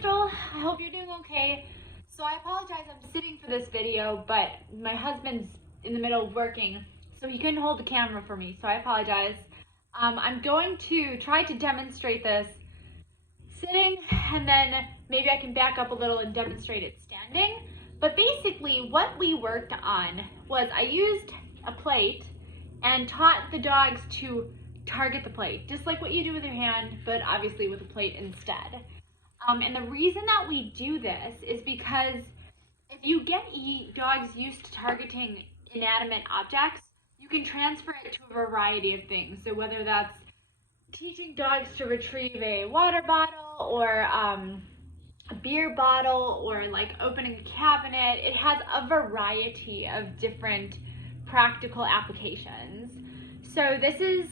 Krystal. I hope you're doing okay. So I apologize, I'm sitting for this video, but my husband's in the middle of working, so he couldn't hold the camera for me, so I apologize. I'm going to try to demonstrate this sitting, and then maybe I can back up a little and demonstrate it standing. But basically what we worked on was I used a plate and taught the dogs to target the plate, just like what you do with your hand, but obviously with a plate instead. And the reason that we do this is because if you get dogs used to targeting inanimate objects, you can transfer it to a variety of things. So whether that's teaching dogs to retrieve a water bottle or a beer bottle or like opening a cabinet, it has a variety of different practical applications. So the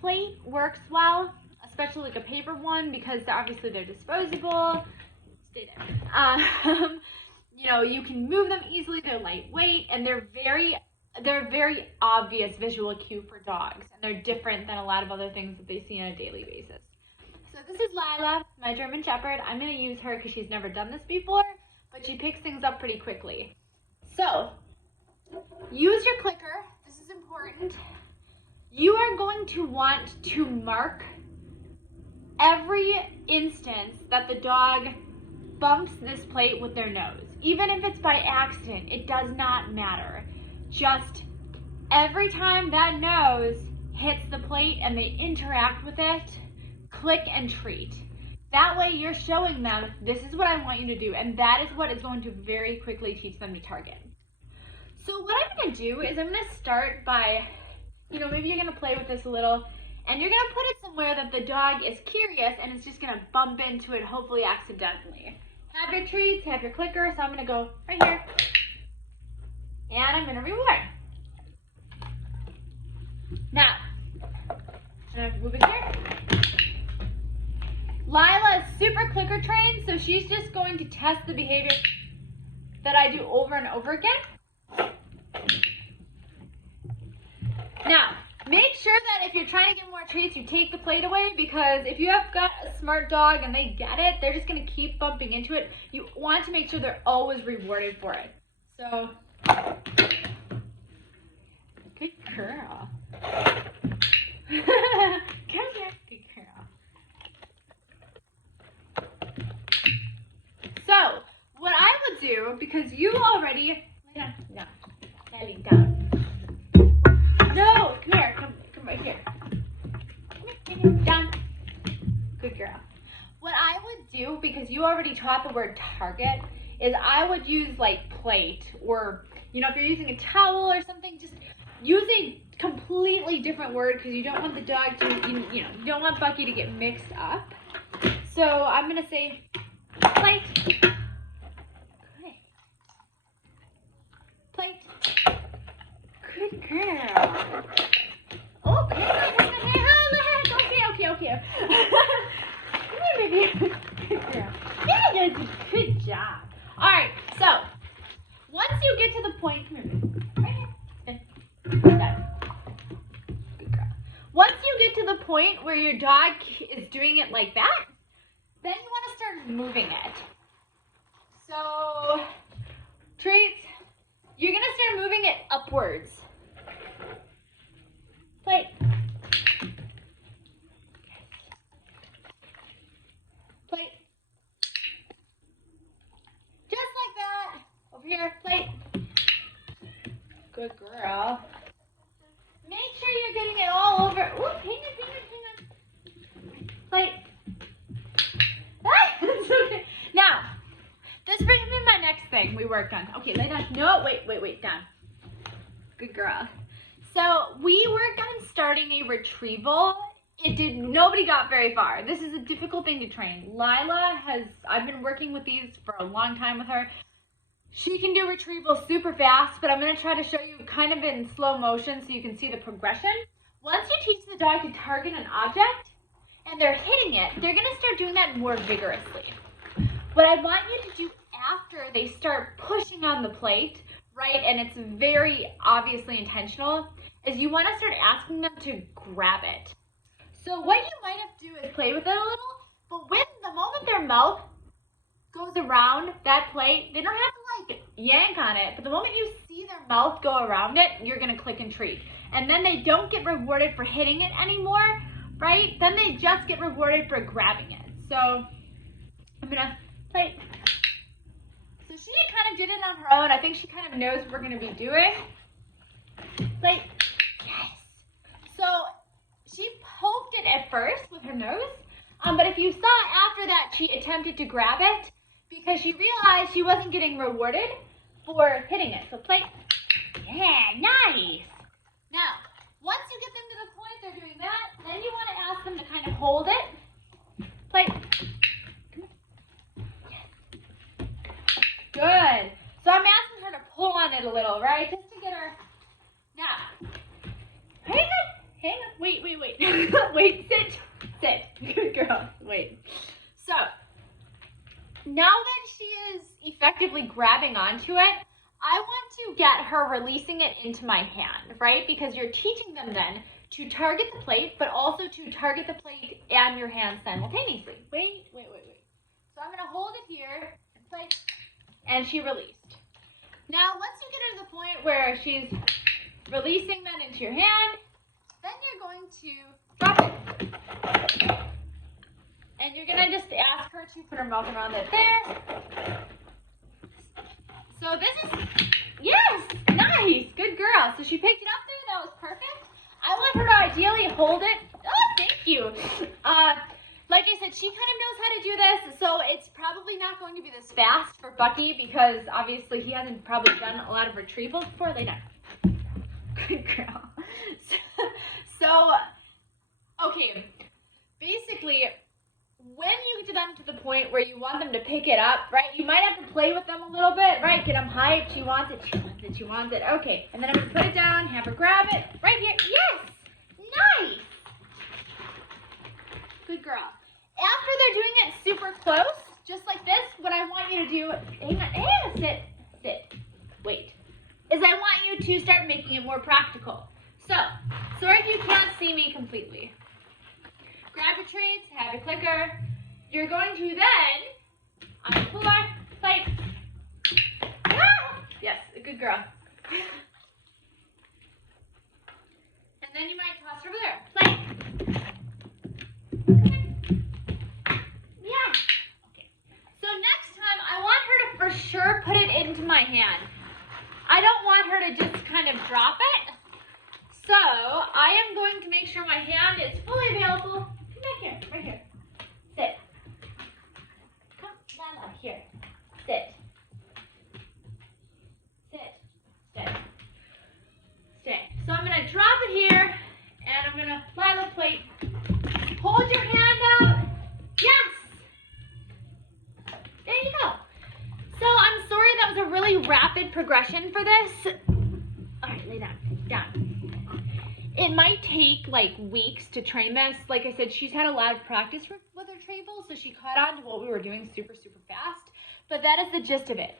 plate works well, especially like a paper one, because obviously they're disposable. Stay there. You know, you can move them easily, they're lightweight, and they're a very obvious visual cue for dogs, and they're different than a lot of other things that they see on a daily basis. So this is Lila, my German Shepherd. I'm going to use her because she's never done this before, but she picks things up pretty quickly. So, use your clicker. This is important. You are going to want to mark every instance that the dog bumps this plate with their nose. Even if it's by accident, it does not matter. Just every time that nose hits the plate and they interact with it, click and treat. That way you're showing them, this is what I want you to do, and that is what is going to very quickly teach them to target. So what I'm going to do is I'm going to start by, maybe you're going to play with this a little, and you're going to put it somewhere that the dog is curious and is just going to bump into it, hopefully accidentally. Have your treats, have your clicker, so I'm going to go right here. And I'm going to reward. Now, I'm going to move it here. Lila is super clicker trained, so she's just going to test the behavior that I do over and over again. Now, make sure that if you're trying to give more treats, you take the plate away, because if you have got a smart dog and they get it, they're just going to keep bumping into it. You want to make sure they're always rewarded for it. So, good girl. Come here, good girl. So, what I would do, because you already, lay down. No, come here, come right here. Come here, down. Good girl. What I would do, because you already taught the word target, is I would use like plate, or if you're using a towel or something, just use a completely different word, because you don't want the dog to, you don't want Bucky to get mixed up. So I'm gonna say plate. Good. Plate. Good girl. Okay. Okay. Come here, baby. Good girl. Yeah, good job. All right. So once you get to the point, come here, baby. Right here. Good girl. Once you get to the point where your dog is doing it like that, then you want to start moving it. So, treats, you're going to start moving it upwards. Plate. Plate. Just like that. Over here, plate. Good girl. Make sure you're getting it all over. Ooh, hang on. Plate. It's okay. Now, this brings me to my next thing we worked on. Okay, lay down. No, wait, down. Good girl. So we worked on starting a retrieval. Nobody got very far. This is a difficult thing to train. I've been working with these for a long time with her. She can do retrieval super fast, but I'm going to try to show you kind of in slow motion so you can see the progression. Once you teach the dog to target an object, and they're hitting it, they're going to start doing that more vigorously. What I want you to do after they start pushing on the plate, right, and it's very obviously intentional, is you want to start asking them to grab it. So what you might have to do is play with it a little, but when the moment they're mouth goes around that plate, they don't have to like yank on it, but the moment you see their mouth go around it, you're gonna click and treat. And then they don't get rewarded for hitting it anymore, right? Then they just get rewarded for grabbing it. So I'm gonna plate. So she kind of did it on her own. I think she kind of knows what we're gonna be doing. Plate. Yes. So she poked it at first with her nose, but if you saw after that, she attempted to grab it because she realized she wasn't getting rewarded for hitting it. So plate. Yeah, nice. Now, once you get them to the point they're doing that, then you want to ask them to kind of hold it. Plate. Come on. Yes. Good. So I'm asking her to pull on it a little, right? Just to get her. Now, hang on. Wait. Wait, sit. Good girl. Wait. So, now that she is effectively grabbing onto it, I want to get her releasing it into my hand, right? Because you're teaching them then to target the plate, but also to target the plate and your hand simultaneously. Wait. So I'm gonna hold it here and plate, and she released. Now, once you get her to the point where she's releasing them into your hand, then you're going to drop it. And you're gonna just ask her to put her mouth around it there. So this is, yes, nice, good girl. So she picked it up there, that was perfect. I want her to ideally hold it. Oh, thank you. Like I said, she kind of knows how to do this, so it's probably not going to be this fast for Bucky because obviously he hasn't probably done a lot of retrievals before. Lay down. Good girl. So, okay, basically, when you get them to the point where you want them to pick it up, right, you might have to play with them a little bit, right, get them hyped, she wants it, okay, and then I'm going to put it down, have her grab it, right here, yes, nice, good girl. After they're doing it super close, just like this, what I want you to do, sit, wait, is I want you to start making it more practical. So, sorry if you can't see me completely. Grab your treats, have your clicker. You're going to then, on the floor, plate. Ah! Yes, a good girl. And then you might toss her over there. Plate. Yeah. Okay. So next time, I want her to for sure put it into my hand. I don't want her to just kind of drop it. So I am going to make sure my hand is fully available. Come back here, right here. Sit. Come, Lila, here. Sit. Stay. So I'm going to drop it here, and I'm going to fly the plate. Hold your hand out. Yes. There you go. So I'm sorry that was a really rapid progression for this. All right, lay down. It might take like weeks to train this. Like I said, she's had a lot of practice with retrieval, so she caught on to what we were doing super fast. But that is the gist of it.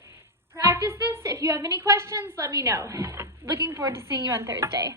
Practice this. If you have any questions, let me know. Looking forward to seeing you on Thursday.